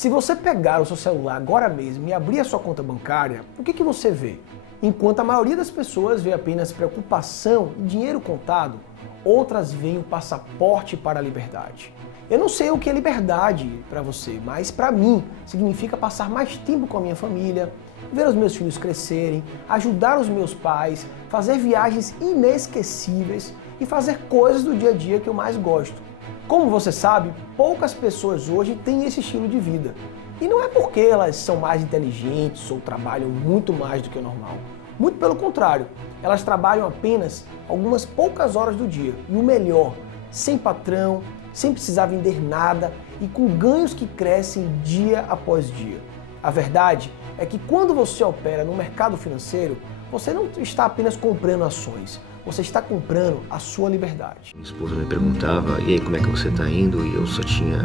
Se você pegar o seu celular agora mesmo e abrir a sua conta bancária, o que você vê? Enquanto a maioria das pessoas vê apenas preocupação e dinheiro contado, outras veem o passaporte para a liberdade. Eu não sei o que é liberdade para você, mas para mim significa passar mais tempo com a minha família, ver os meus filhos crescerem, ajudar os meus pais, fazer viagens inesquecíveis e fazer coisas do dia a dia que eu mais gosto. Como você sabe, poucas pessoas hoje têm esse estilo de vida. E não é porque elas são mais inteligentes ou trabalham muito mais do que o normal. Muito pelo contrário, elas trabalham apenas algumas poucas horas do dia. E o melhor, sem patrão, sem precisar vender nada e com ganhos que crescem dia após dia. A verdade é que quando você opera no mercado financeiro, você não está apenas comprando ações, você está comprando a sua liberdade. Minha esposa me perguntava, e aí, como é que você está indo? E eu só tinha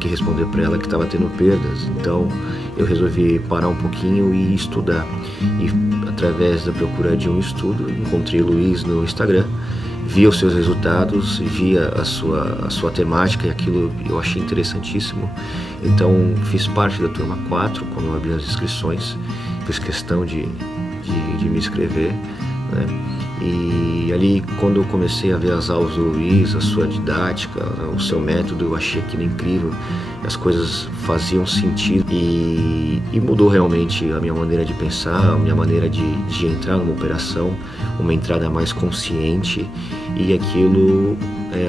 que responder para ela que estava tendo perdas. Então eu resolvi parar um pouquinho e estudar. E através da procura de um estudo, encontrei o Luiz no Instagram, via os seus resultados, via a sua temática, e aquilo eu achei interessantíssimo. Então fiz parte da turma 4, quando eu abri as inscrições, fiz questão de me inscrever, né? E ali, quando eu comecei a ver as aulas do Luiz, a sua didática, o seu método, eu achei aquilo incrível, as coisas faziam sentido e mudou realmente a minha maneira de pensar, a minha maneira de entrar numa operação, uma entrada mais consciente, e aquilo,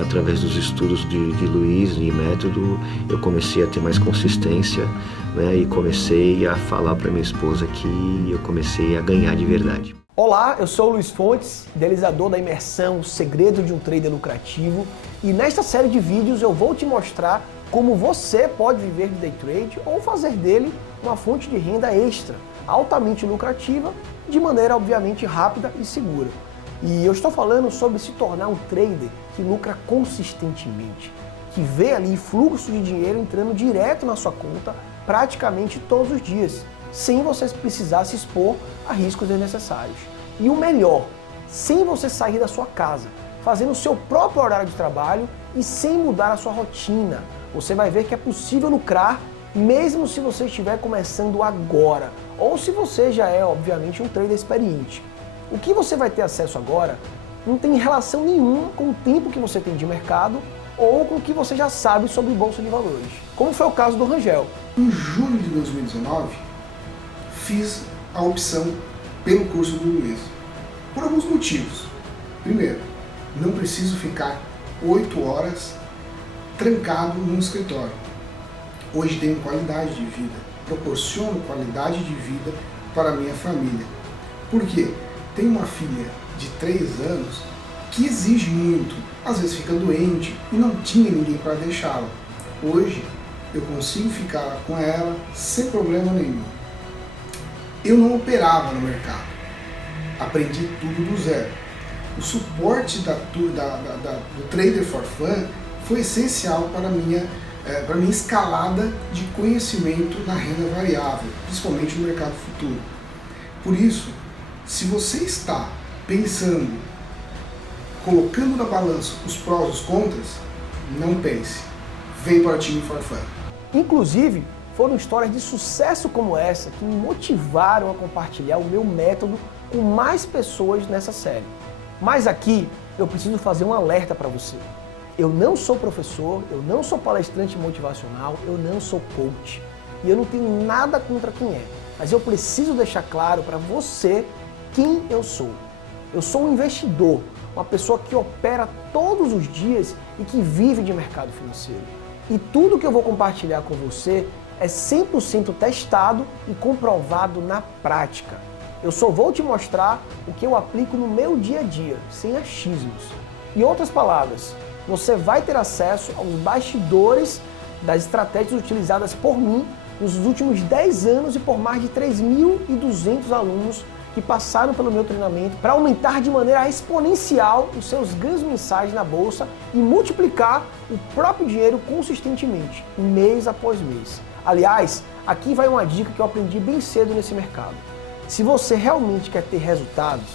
através dos estudos de Luiz e método, eu comecei a ter mais consistência, né, e comecei a falar para minha esposa que eu comecei a ganhar de verdade. Olá, eu sou o Luiz Fontes, idealizador da imersão O Segredo de um Trader Lucrativo, e nesta série de vídeos eu vou te mostrar como você pode viver de day trade ou fazer dele uma fonte de renda extra, altamente lucrativa, de maneira obviamente rápida e segura. E eu estou falando sobre se tornar um trader que lucra consistentemente, que vê ali fluxo de dinheiro entrando direto na sua conta praticamente todos os dias, sem você precisar se expor a riscos desnecessários. E o melhor, sem você sair da sua casa, fazendo o seu próprio horário de trabalho e sem mudar a sua rotina. Você vai ver que é possível lucrar mesmo se você estiver começando agora, ou se você já é, obviamente, um trader experiente. O que você vai ter acesso agora não tem relação nenhuma com o tempo que você tem de mercado ou com o que você já sabe sobre Bolsa de Valores, como foi o caso do Rangel. Em julho de 2019, fiz a opção pelo curso do Luiz, por alguns motivos. Primeiro, não preciso ficar 8 horas trancado num escritório. Hoje tenho qualidade de vida, proporciono qualidade de vida para a minha família. Por quê? Tenho uma filha de 3 anos que exige muito, às vezes fica doente e não tinha ninguém para deixá-la. Hoje eu consigo ficar com ela sem problema nenhum. Eu não operava no mercado, aprendi tudo do zero. O suporte do Trader for Fun foi essencial para a minha escalada de conhecimento na renda variável, principalmente no mercado futuro. Por isso, se você está pensando, colocando na balança os prós e os contras, não pense, vem para o time for Fun. Inclusive, foram histórias de sucesso como essa que me motivaram a compartilhar o meu método com mais pessoas nessa série. Mas aqui eu preciso fazer um alerta para você. Eu não sou professor, eu não sou palestrante motivacional, eu não sou coach. E eu não tenho nada contra quem é. Mas eu preciso deixar claro para você quem eu sou. Eu sou um investidor, uma pessoa que opera todos os dias e que vive de mercado financeiro. E tudo que eu vou compartilhar com você é 100% testado e comprovado na prática. Eu só vou te mostrar o que eu aplico no meu dia a dia, sem achismos. Em outras palavras, você vai ter acesso aos bastidores das estratégias utilizadas por mim nos últimos 10 anos e por mais de 3.200 alunos que passaram pelo meu treinamento para aumentar de maneira exponencial os seus ganhos mensais na bolsa e multiplicar o próprio dinheiro consistentemente, mês após mês. Aliás, aqui vai uma dica que eu aprendi bem cedo nesse mercado. Se você realmente quer ter resultados,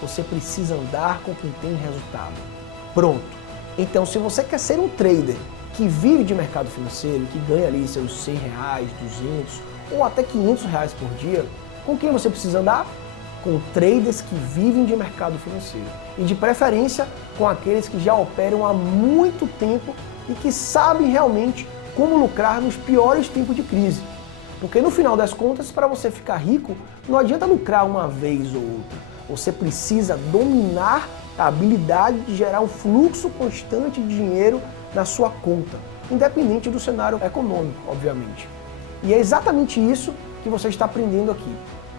você precisa andar com quem tem resultado. Pronto. Então, se você quer ser um trader que vive de mercado financeiro, que ganha ali seus R$100, 200 ou até R$500 por dia, com quem você precisa andar? Com traders que vivem de mercado financeiro. E de preferência com aqueles que já operam há muito tempo e que sabem realmente como lucrar nos piores tempos de crise. Porque no final das contas, para você ficar rico, não adianta lucrar uma vez ou outra. Você precisa dominar a habilidade de gerar um fluxo constante de dinheiro na sua conta, independente do cenário econômico, obviamente. E é exatamente isso que você está aprendendo aqui.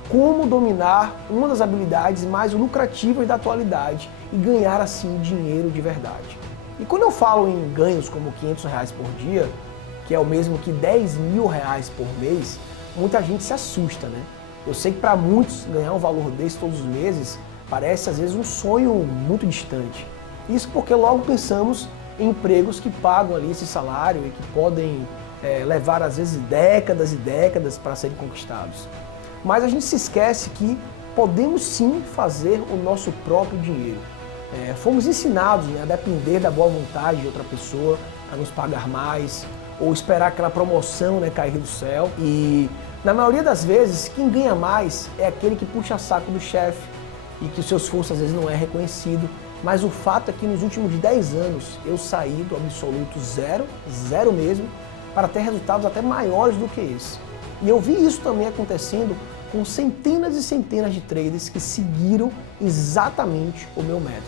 Como dominar uma das habilidades mais lucrativas da atualidade e ganhar assim dinheiro de verdade. E quando eu falo em ganhos como R$500 por dia, que é o mesmo que R$10.000 por mês, muita gente se assusta, né? Eu sei que para muitos ganhar um valor desse todos os meses parece às vezes um sonho muito distante. Isso porque logo pensamos em empregos que pagam ali esse salário e que podem levar às vezes décadas e décadas para serem conquistados. Mas a gente se esquece que podemos sim fazer o nosso próprio dinheiro. Fomos ensinados, né, a depender da boa vontade de outra pessoa, a nos pagar mais, ou esperar aquela promoção, né, cair do céu. E na maioria das vezes, quem ganha mais é aquele que puxa saco do chefe e que o seu esforço às vezes não é reconhecido. Mas o fato é que nos últimos 10 anos eu saí do absoluto zero mesmo, para ter resultados até maiores do que esse. E eu vi isso também acontecendo com centenas e centenas de traders que seguiram exatamente o meu método.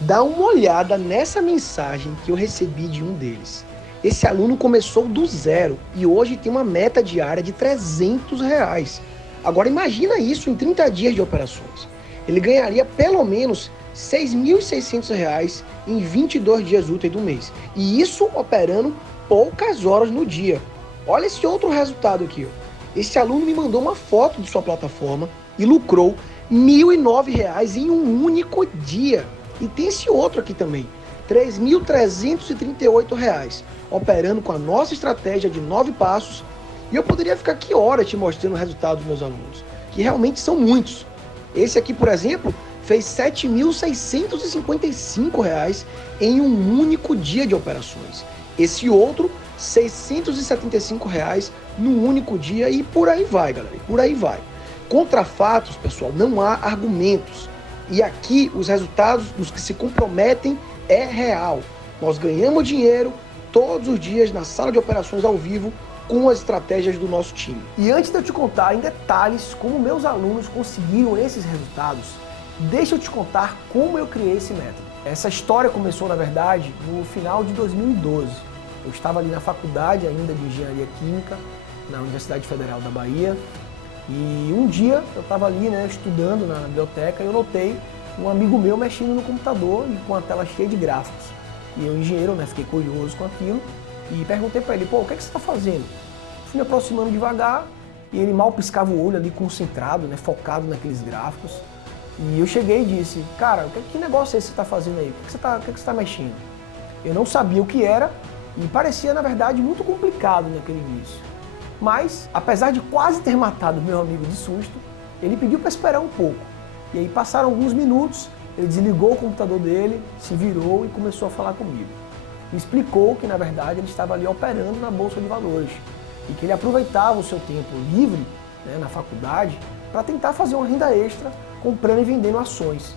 Dá uma olhada nessa mensagem que eu recebi de um deles. Esse aluno começou do zero e hoje tem uma meta diária de R$300. Agora imagina isso em 30 dias de operações. Ele ganharia pelo menos R$6.600 em 22 dias úteis do mês. E isso operando poucas horas no dia. Olha esse outro resultado aqui. Esse aluno me mandou uma foto de sua plataforma e lucrou R$1.009 em um único dia. E tem esse outro aqui também, R$3.338, operando com a nossa estratégia de 9 passos. E eu poderia ficar aqui horas te mostrando o resultado dos meus alunos, que realmente são muitos. Esse aqui, por exemplo, fez R$7.655 em um único dia de operações. Esse outro, R$675 num único dia, e por aí vai, galera, por aí vai. Contra fatos, pessoal, não há argumentos. E aqui os resultados dos que se comprometem é real. Nós ganhamos dinheiro todos os dias na sala de operações ao vivo com as estratégias do nosso time. E antes de eu te contar em detalhes como meus alunos conseguiram esses resultados, deixa eu te contar como eu criei esse método. Essa história começou, na verdade, no final de 2012. Eu estava ali na faculdade ainda de Engenharia Química, na Universidade Federal da Bahia, e um dia eu estava ali, né, estudando na biblioteca e eu notei um amigo meu mexendo no computador e com a tela cheia de gráficos. E eu, engenheiro, né, fiquei curioso com aquilo e perguntei para ele, pô, o que é que você está fazendo? Fui me aproximando devagar e ele mal piscava o olho ali concentrado, né, focado naqueles gráficos. E eu cheguei e disse, cara, que negócio é esse que você está fazendo aí? O que você está mexendo? Eu não sabia o que era e parecia, na verdade, muito complicado naquele início. Mas, apesar de quase ter matado meu amigo de susto, ele pediu para esperar um pouco. E aí passaram alguns minutos, ele desligou o computador dele, se virou e começou a falar comigo. Me explicou que, na verdade, ele estava ali operando na Bolsa de Valores e que ele aproveitava o seu tempo livre, né, na faculdade, para tentar fazer uma renda extra comprando e vendendo ações.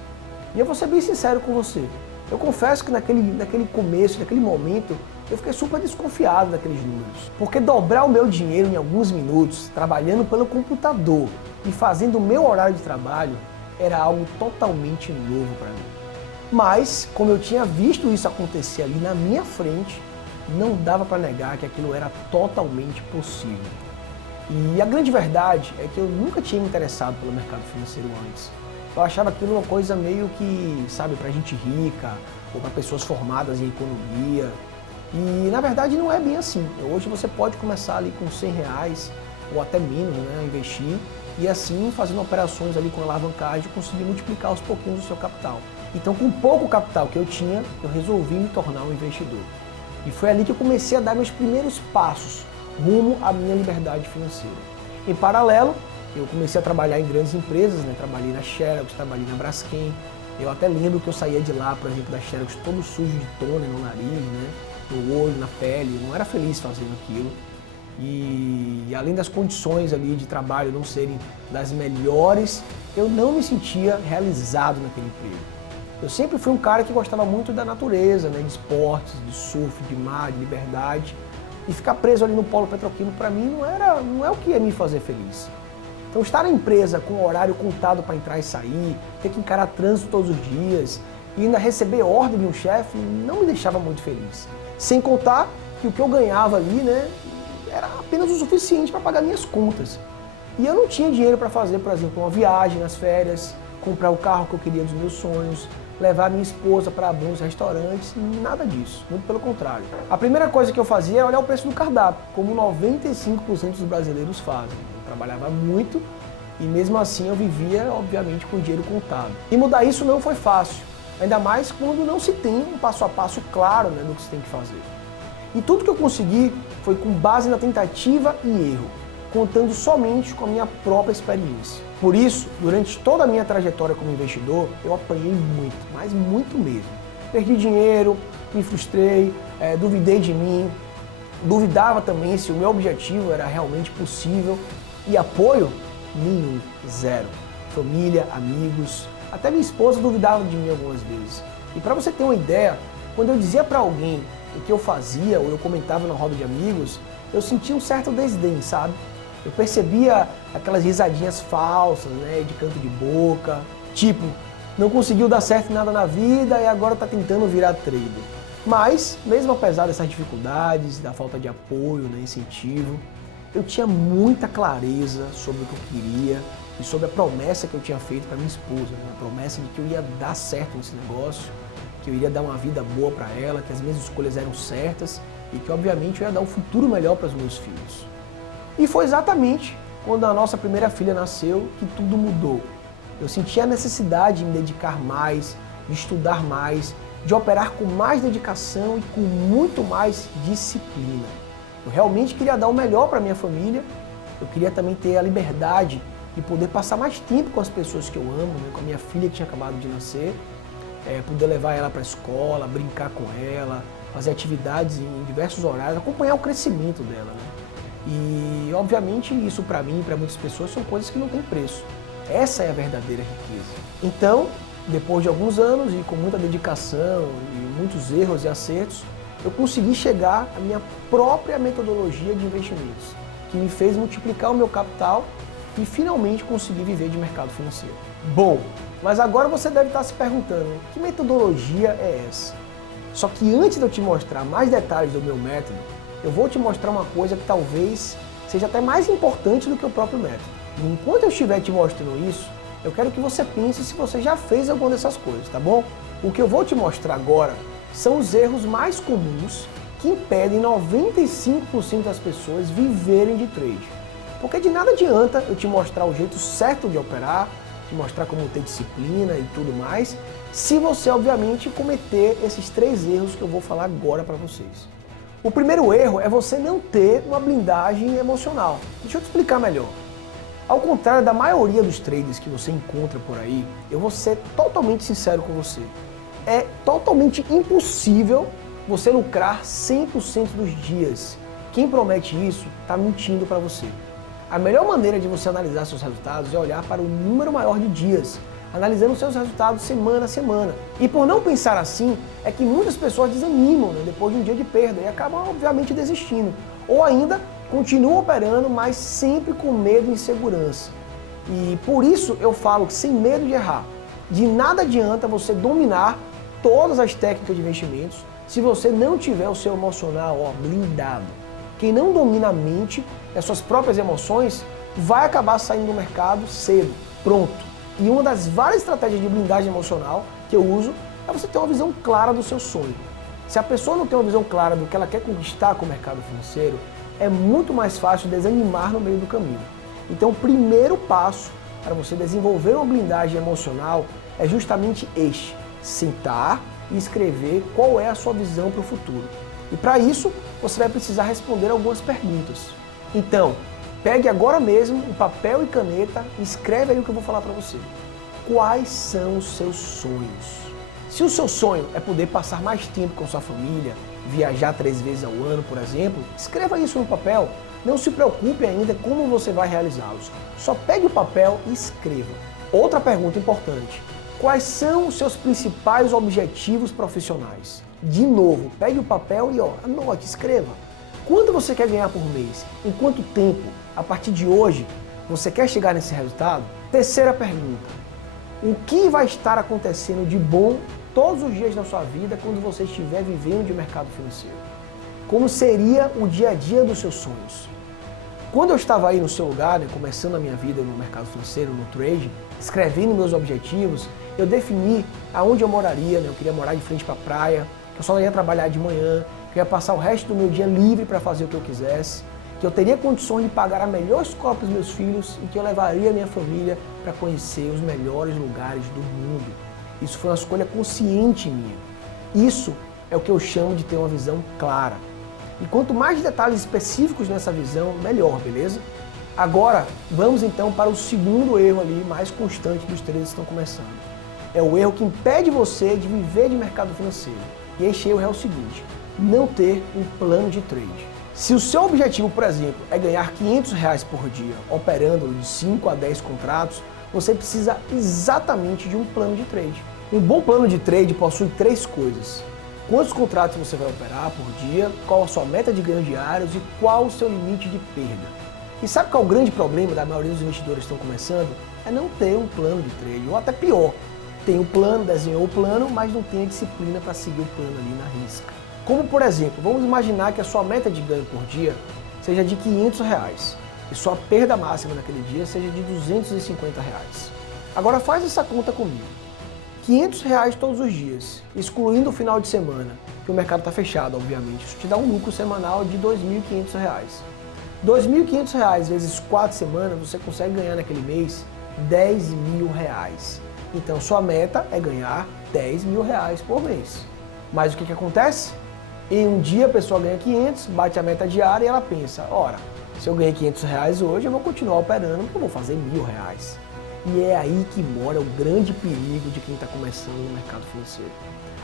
E eu vou ser bem sincero com você. Eu confesso que naquele começo, naquele momento, eu fiquei super desconfiado daqueles números. Porque dobrar o meu dinheiro em alguns minutos, trabalhando pelo computador e fazendo o meu horário de trabalho, era algo totalmente novo para mim. Mas, como eu tinha visto isso acontecer ali na minha frente, não dava para negar que aquilo era totalmente possível. E a grande verdade é que eu nunca tinha me interessado pelo mercado financeiro antes. Eu achava aquilo uma coisa meio que, sabe, para gente rica ou para pessoas formadas em economia. E na verdade não é bem assim. Hoje você pode começar ali com R$100 ou até menos, né, a investir e assim fazendo operações ali com alavancagem conseguir multiplicar aos pouquinhos o seu capital. Então, com pouco capital que eu tinha, eu resolvi me tornar um investidor. E foi ali que eu comecei a dar meus primeiros passos rumo à minha liberdade financeira. Em paralelo, eu comecei a trabalhar em grandes empresas, né? Trabalhei na Xerox, trabalhei na Braskem. Eu até lembro que eu saía de lá, por exemplo, da Xerox todo sujo de toner no nariz, né? no olho, na pele, não era feliz fazendo aquilo. E além das condições ali de trabalho não serem das melhores, eu não me sentia realizado naquele emprego. Eu sempre fui um cara que gostava muito da natureza, né, de esportes, de surf, de mar, de liberdade. E ficar preso ali no polo petroquímico para mim não é o que ia me fazer feliz. Então estar na empresa com o horário contado para entrar e sair, ter que encarar trânsito todos os dias e ainda receber ordem de um chefe não me deixava muito feliz. Sem contar que o que eu ganhava ali, né, era apenas o suficiente para pagar minhas contas. E eu não tinha dinheiro para fazer, por exemplo, uma viagem nas férias, comprar o carro que eu queria dos meus sonhos, levar minha esposa para bons restaurantes, nada disso, muito pelo contrário. A primeira coisa que eu fazia era olhar o preço do cardápio, como 95% dos brasileiros fazem. Eu trabalhava muito e mesmo assim eu vivia, obviamente, com o dinheiro contado. E mudar isso não foi fácil, ainda mais quando não se tem um passo a passo claro, né, do que se tem que fazer. E tudo que eu consegui foi com base na tentativa e erro, contando somente com a minha própria experiência. Por isso, durante toda a minha trajetória como investidor, eu apanhei muito, mas muito mesmo. Perdi dinheiro, me frustrei, duvidei de mim, duvidava também se o meu objetivo era realmente possível e apoio nenhum, zero. Família, amigos, até minha esposa duvidava de mim algumas vezes. E para você ter uma ideia, quando eu dizia para alguém o que eu fazia ou eu comentava na roda de amigos, eu sentia um certo desdém, sabe? Eu percebia aquelas risadinhas falsas, né, de canto de boca, tipo, não conseguiu dar certo em nada na vida e agora está tentando virar trader. Mas, mesmo apesar dessas dificuldades, da falta de apoio, né, incentivo, eu tinha muita clareza sobre o que eu queria e sobre a promessa que eu tinha feito para minha esposa, né, a promessa de que eu ia dar certo nesse negócio, que eu iria dar uma vida boa para ela, que as minhas escolhas eram certas e que, obviamente, eu ia dar um futuro melhor para os meus filhos. E foi exatamente quando a nossa primeira filha nasceu que tudo mudou. Eu senti a necessidade de me dedicar mais, de estudar mais, de operar com mais dedicação e com muito mais disciplina. Eu realmente queria dar o melhor para minha família, eu queria também ter a liberdade de poder passar mais tempo com as pessoas que eu amo, né, com a minha filha que tinha acabado de nascer, poder levar ela para a escola, brincar com ela, fazer atividades em diversos horários, acompanhar o crescimento dela, né? E, obviamente, isso para mim e para muitas pessoas são coisas que não têm preço. Essa é a verdadeira riqueza. Então, depois de alguns anos e com muita dedicação e muitos erros e acertos, eu consegui chegar à minha própria metodologia de investimentos, que me fez multiplicar o meu capital e finalmente conseguir viver de mercado financeiro. Bom, mas agora você deve estar se perguntando, que metodologia é essa? Só que antes de eu te mostrar mais detalhes do meu método, eu vou te mostrar uma coisa que talvez seja até mais importante do que o próprio método. E enquanto eu estiver te mostrando isso, eu quero que você pense se você já fez alguma dessas coisas, tá bom? O que eu vou te mostrar agora são os erros mais comuns que impedem 95% das pessoas viverem de trade. Porque de nada adianta eu te mostrar o jeito certo de operar, te mostrar como ter disciplina e tudo mais, se você, obviamente, cometer esses 3 erros que eu vou falar agora para vocês. O primeiro erro é você não ter uma blindagem emocional. Deixa eu te explicar melhor. Ao contrário da maioria dos traders que você encontra por aí, eu vou ser totalmente sincero com você. É totalmente impossível você lucrar 100% dos dias. Quem promete isso está mentindo para você. A melhor maneira de você analisar seus resultados é olhar para o número maior de dias, analisando seus resultados semana a semana. E por não pensar assim, é que muitas pessoas desanimam, né, depois de um dia de perda e acabam, obviamente, desistindo. Ou ainda, continuam operando, mas sempre com medo e insegurança. E por isso eu falo que sem medo de errar, de nada adianta você dominar todas as técnicas de investimentos se você não tiver o seu emocional blindado. Quem não domina a mente e as suas próprias emoções vai acabar saindo do mercado cedo, pronto. E uma das várias estratégias de blindagem emocional que eu uso é você ter uma visão clara do seu sonho. Se a pessoa não tem uma visão clara do que ela quer conquistar com o mercado financeiro, é muito mais fácil desanimar no meio do caminho. Então, o primeiro passo para você desenvolver uma blindagem emocional é justamente este: sentar e escrever qual é a sua visão para o futuro. E para isso, você vai precisar responder algumas perguntas. Então, pegue agora mesmo um papel e caneta e escreve aí o que eu vou falar para você. Quais são os seus sonhos? Se o seu sonho é poder passar mais tempo com sua família, viajar 3 vezes ao ano, por exemplo, escreva isso no papel. Não se preocupe ainda como você vai realizá-los. Só pegue o papel e escreva. Outra pergunta importante. Quais são os seus principais objetivos profissionais? De novo, pegue o papel e anote, escreva. Quanto você quer ganhar por mês? Em quanto tempo? A partir de hoje, você quer chegar nesse resultado? Terceira pergunta. O que vai estar acontecendo de bom todos os dias da sua vida quando você estiver vivendo de mercado financeiro? Como seria o dia a dia dos seus sonhos? Quando eu estava aí no seu lugar, começando a minha vida no mercado financeiro, no trade, escrevendo meus objetivos, eu defini aonde eu moraria, eu queria morar de frente para a praia, que eu só ia trabalhar de manhã, que eu ia passar o resto do meu dia livre para fazer o que eu quisesse, que eu teria condições de pagar a melhor escola para os meus filhos e que eu levaria a minha família para conhecer os melhores lugares do mundo. Isso foi uma escolha consciente minha. Isso é o que eu chamo de ter uma visão clara. E quanto mais detalhes específicos nessa visão, melhor, beleza? Agora, vamos então para o segundo erro ali, mais constante dos traders que estão começando. É o erro que impede você de viver de mercado financeiro. E este erro é o seguinte, não ter um plano de trade. Se o seu objetivo, por exemplo, é ganhar R$500 por dia, operando de 5 a 10 contratos, você precisa exatamente de um plano de trade. Um bom plano de trade possui 3 coisas. Quantos contratos você vai operar por dia, qual a sua meta de ganhos diários e qual o seu limite de perda. E sabe qual é o grande problema da maioria dos investidores que estão começando? É não ter um plano de trade, ou até pior, tem o plano, desenhou o plano, mas não tem a disciplina para seguir o plano ali na risca. Como por exemplo, vamos imaginar que a sua meta de ganho por dia seja de R$500 e sua perda máxima naquele dia seja de R$250. Agora faz essa conta comigo. R$500 todos os dias, excluindo o final de semana, que o mercado está fechado, obviamente. Isso te dá um lucro semanal de R$2.500. R$2.500 vezes 4 semanas, você consegue ganhar naquele mês R$10.000. Então sua meta é ganhar R$10.000 por mês. Mas o que acontece? Em um dia a pessoa ganha 500, bate a meta diária e ela pensa, ora, se eu ganhei R$500 hoje, eu vou continuar operando porque eu vou fazer R$1.000. E é aí que mora o grande perigo de quem está começando no mercado financeiro.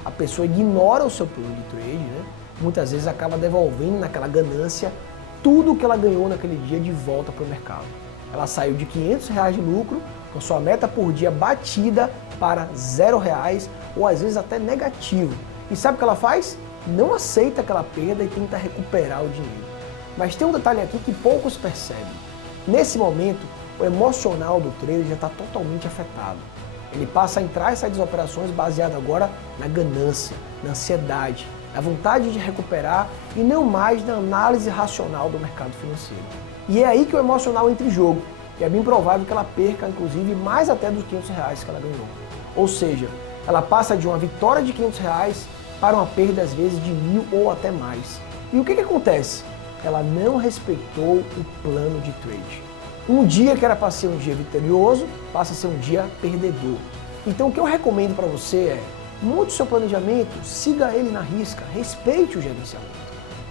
A pessoa ignora o seu plano de trade, muitas vezes acaba devolvendo naquela ganância tudo o que ela ganhou naquele dia de volta para o mercado. Ela saiu de R$500 de lucro, com sua meta por dia batida para R$0 ou às vezes até negativo. E sabe o que ela faz? Não aceita aquela perda e tenta recuperar o dinheiro. Mas tem um detalhe aqui que poucos percebem. Nesse momento, o emocional do trader já está totalmente afetado. Ele passa a entrar e sair das operações baseado agora na ganância, na ansiedade, na vontade de recuperar e não mais na análise racional do mercado financeiro. E é aí que o emocional entra em jogo. E é bem provável que ela perca, inclusive, mais até dos R$500 que ela ganhou. Ou seja, ela passa de uma vitória de R$500 para uma perda, às vezes, de 1.000 ou até mais. E o que acontece? Ela não respeitou o plano de trade. Um dia que era para ser um dia vitorioso, passa a ser um dia perdedor. Então o que eu recomendo para você é, monte o seu planejamento, siga ele na risca, respeite o gerenciamento.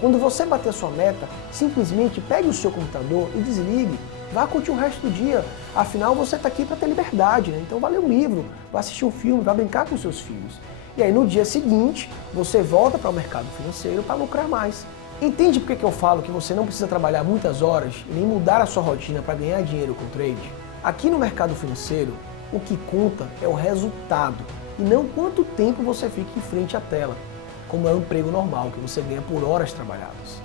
Quando você bater a sua meta, simplesmente pegue o seu computador e desligue. Vá curtir o resto do dia. Afinal, você está aqui para ter liberdade, Então vá ler um livro, vá assistir um filme, vá brincar com seus filhos. E aí no dia seguinte, você volta para o mercado financeiro para lucrar mais. Entende por que eu falo que você não precisa trabalhar muitas horas e nem mudar a sua rotina para ganhar dinheiro com trade? Aqui no mercado financeiro, o que conta é o resultado e não quanto tempo você fica em frente à tela, como é um emprego normal, que você ganha por horas trabalhadas.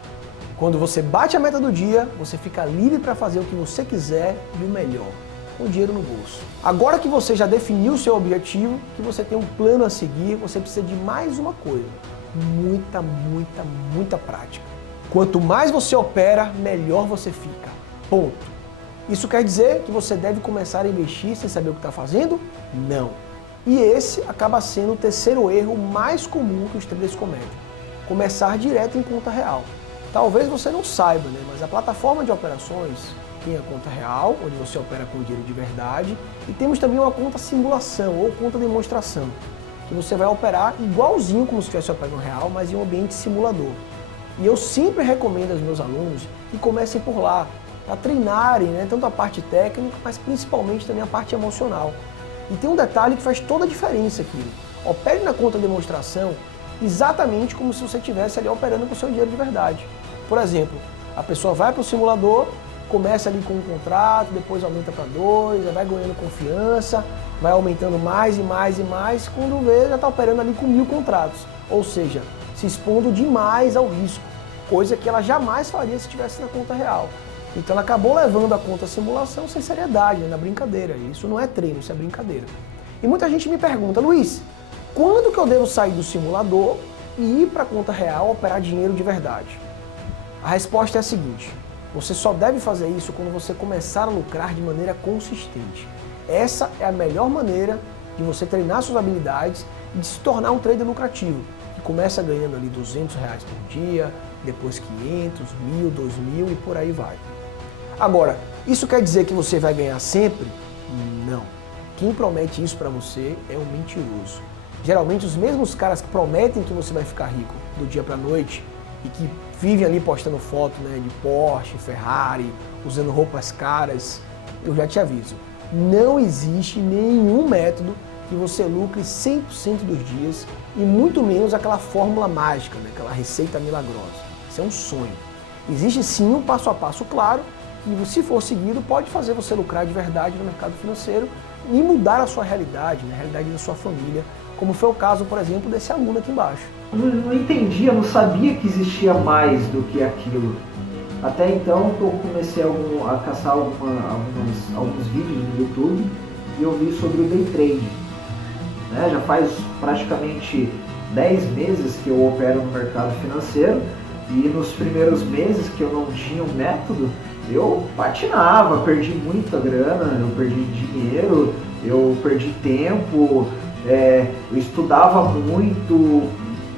Quando você bate a meta do dia, você fica livre para fazer o que você quiser e o melhor, com dinheiro no bolso. Agora que você já definiu o seu objetivo, que você tem um plano a seguir, você precisa de mais uma coisa. Muita prática. Quanto mais você opera, melhor você fica. Ponto. Isso quer dizer que você deve começar a investir sem saber o que está fazendo? Não. E esse acaba sendo o terceiro erro mais comum que os traders cometem. Começar direto em conta real. Talvez você não saiba, mas a plataforma de operações tem a conta real, onde você opera com dinheiro de verdade, e temos também uma conta simulação ou conta demonstração, que você vai operar igualzinho como se estivesse operando real, mas em um ambiente simulador. E eu sempre recomendo aos meus alunos que comecem por lá, para treinarem, tanto a parte técnica, mas principalmente também a parte emocional. E tem um detalhe que faz toda a diferença aqui. Opere na conta demonstração exatamente como se você estivesse ali operando com o seu dinheiro de verdade. Por exemplo, a pessoa vai para o simulador, começa ali com um contrato, depois aumenta para 2, vai ganhando confiança, vai aumentando mais e mais e mais, quando vê já está operando ali com 1000 contratos. Ou seja, se expondo demais ao risco, coisa que ela jamais faria se estivesse na conta real. Então ela acabou levando a conta simulação sem seriedade, na brincadeira. Isso não é treino, isso é brincadeira. E muita gente me pergunta, Luiz, quando que eu devo sair do simulador e ir para a conta real operar dinheiro de verdade? A resposta é a seguinte: você só deve fazer isso quando você começar a lucrar de maneira consistente. Essa é a melhor maneira de você treinar suas habilidades e de se tornar um trader lucrativo, que começa ganhando ali R$200 por dia, depois 500, 1.000, 2.000 e por aí vai. Agora, isso quer dizer que você vai ganhar sempre? Não. Quem promete isso para você é um mentiroso. Geralmente os mesmos caras que prometem que você vai ficar rico do dia para a noite e que vivem ali postando foto, né, de Porsche, Ferrari, usando roupas caras, eu já te aviso, não existe nenhum método que você lucre 100% dos dias e muito menos aquela fórmula mágica, né, aquela receita milagrosa. Isso é um sonho. Existe sim um passo a passo claro que, se for seguido, pode fazer você lucrar de verdade no mercado financeiro e mudar a sua realidade, né, a realidade da sua família, como foi o caso, por exemplo, desse aluno aqui embaixo. Não entendia, não sabia que existia mais do que aquilo. Até então eu comecei a caçar alguns vídeos no YouTube e eu vi sobre o day trade. Né? Já faz praticamente 10 meses que eu opero no mercado financeiro e nos primeiros meses que eu não tinha um método, eu patinava, perdi muita grana, eu perdi dinheiro, eu perdi tempo, eu estudava muito,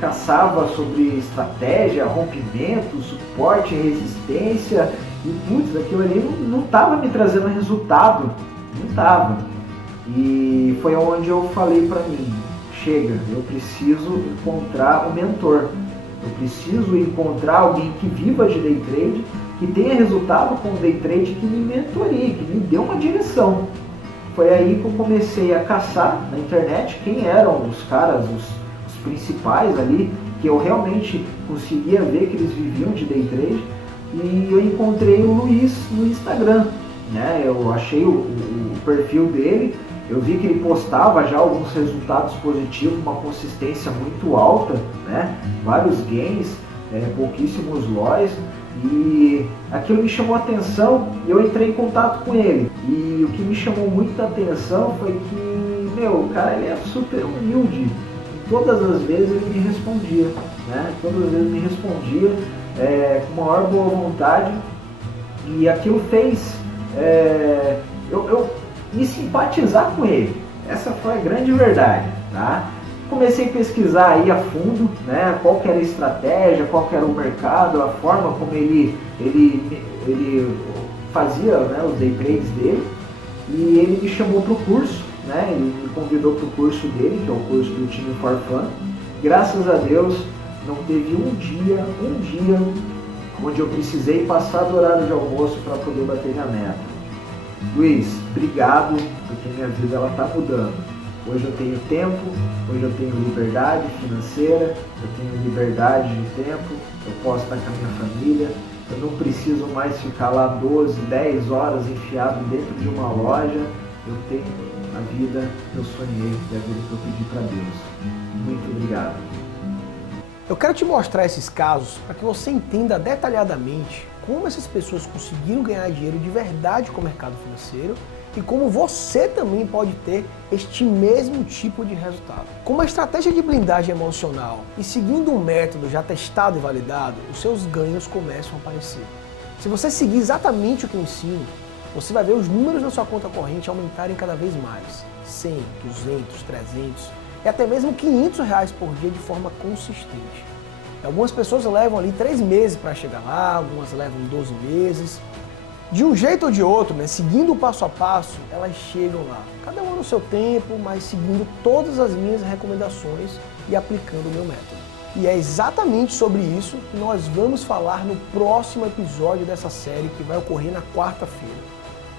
caçava sobre estratégia, rompimento, suporte, resistência e putz, aquilo ali não estava me trazendo resultado, não estava. E foi onde eu falei para mim, chega, eu preciso encontrar um mentor, eu preciso encontrar alguém que viva de day trade, que tenha resultado com o day trade, que me mentorie, que me dê uma direção. Foi aí que eu comecei a caçar na internet quem eram os caras, os principais ali, que eu realmente conseguia ver que eles viviam de day trade, e eu encontrei o Luiz no Instagram, né? Eu achei o perfil dele, eu vi que ele postava já alguns resultados positivos, uma consistência muito alta, né? Vários gains, pouquíssimos loss, e aquilo me chamou a atenção e eu entrei em contato com ele. E o que me chamou muita atenção foi que, o cara ele é super humilde. Todas as vezes ele me respondia, né? Todas as vezes me respondia com maior boa vontade, e aquilo fez eu me simpatizar com ele. Essa foi a grande verdade, tá? Comecei a pesquisar aí a fundo, né? Qual que era a estratégia, qual que era o mercado, a forma como ele fazia, né, os day trades dele, e ele me chamou para o curso. Né, ele me convidou para o curso dele, que é o curso do Time for Fun. Graças a Deus, não teve um dia onde eu precisei passar do horário de almoço para poder bater minha meta. Luiz, obrigado, porque minha vida está mudando. Hoje eu tenho tempo, hoje eu tenho liberdade financeira, eu tenho liberdade de tempo, eu posso estar com a minha família, eu não preciso mais ficar lá 12, 10 horas enfiado dentro de uma loja, eu tenho a vida que eu sonhei, e a vida que eu pedi para Deus. Muito obrigado. Eu quero te mostrar esses casos para que você entenda detalhadamente como essas pessoas conseguiram ganhar dinheiro de verdade com o mercado financeiro e como você também pode ter este mesmo tipo de resultado. Com uma estratégia de blindagem emocional e seguindo um método já testado e validado, os seus ganhos começam a aparecer. Se você seguir exatamente o que eu ensino, você vai ver os números na sua conta corrente aumentarem cada vez mais. 100, 200, 300 e até mesmo R$500 por dia de forma consistente. Algumas pessoas levam ali 3 meses para chegar lá, algumas levam 12 meses. De um jeito ou de outro, né, seguindo o passo a passo, elas chegam lá. Cada uma no seu tempo, mas seguindo todas as minhas recomendações e aplicando o meu método. E é exatamente sobre isso que nós vamos falar no próximo episódio dessa série, que vai ocorrer na quarta-feira.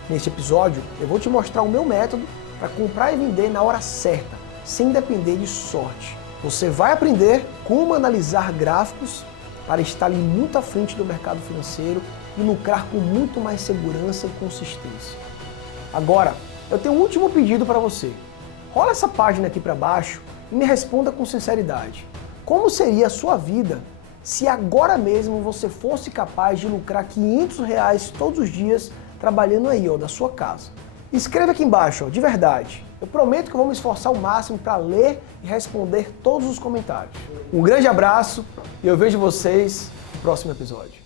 Neste episódio, eu vou te mostrar o meu método para comprar e vender na hora certa, sem depender de sorte. Você vai aprender como analisar gráficos para estar ali muito à frente do mercado financeiro e lucrar com muito mais segurança e consistência. Agora, eu tenho um último pedido para você. Rola essa página aqui para baixo e me responda com sinceridade. Como seria a sua vida se agora mesmo você fosse capaz de lucrar R$500 todos os dias trabalhando aí, da sua casa? Escreva aqui embaixo, de verdade. Eu prometo que eu vou me esforçar ao máximo para ler e responder todos os comentários. Um grande abraço e eu vejo vocês no próximo episódio.